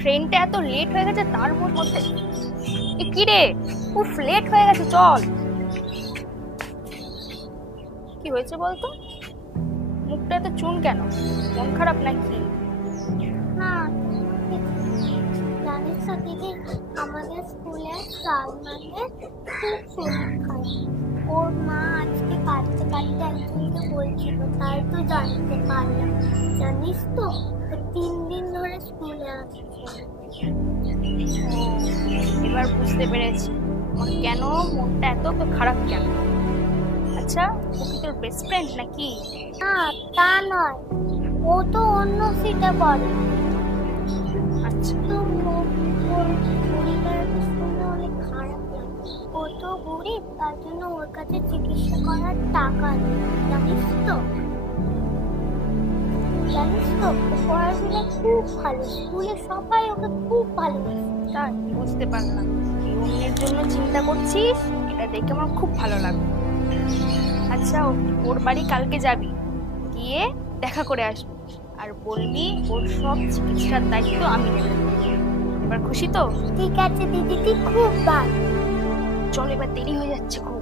ট্রেনটা এত লেট হয়ে গেছে তার মধ্যে কি রে, খুব লেট হয়ে গেছে, চল। কি হয়েছে বলতো? মুখটা এত চুন কেন? মন খারাপ নাকি? না, জানিস তো দিদি, আমাদের স্কুলে সালমানের খুব শরীর খারাপ। ওর মা আজকে কাঁদতে কাঁদতে একজনকে বলছিল, তাই তো জানতে পারলাম। জানিস তো, ও 3 দিন ধরে স্কুলে আসছে। এবার বুঝতে পেরেছি আমার কেন মনটা এত খারাপ কেন। আচ্ছা, ও কি তোর বেস্ট ফ্রেন্ড নাকি? না, তা নয়, ও তো অন্য সিটে পড়ে। আচ্ছা, তো ওর পরিবারের শুনে অনেক খারাপ লাগে। ও তো গরিব, তার জন্য ওর কাছে চিকিৎসা করার টাকা নেই। জানিস তো, ও পড়াশোনা খুব ভালো, স্কুলে সবাই ওকে খুব ভালোবাসে। তাই বুঝতে পারলাম তুই অন্যের জন্য চিন্তা করছিস, এটা দেখে আমার খুব ভালো লাগলো। আচ্ছা, ওর বাড়ি কালকে যাবি, গিয়ে দেখা করে আসবি, আর বলবি ওর সব চিকিৎসার দায়িত্ব আমি নেব। এবার খুশি তো? ঠিক আছে দিদি, তুই খুব ভালো। চল, এবার দেরি হয়ে যাচ্ছে খুব।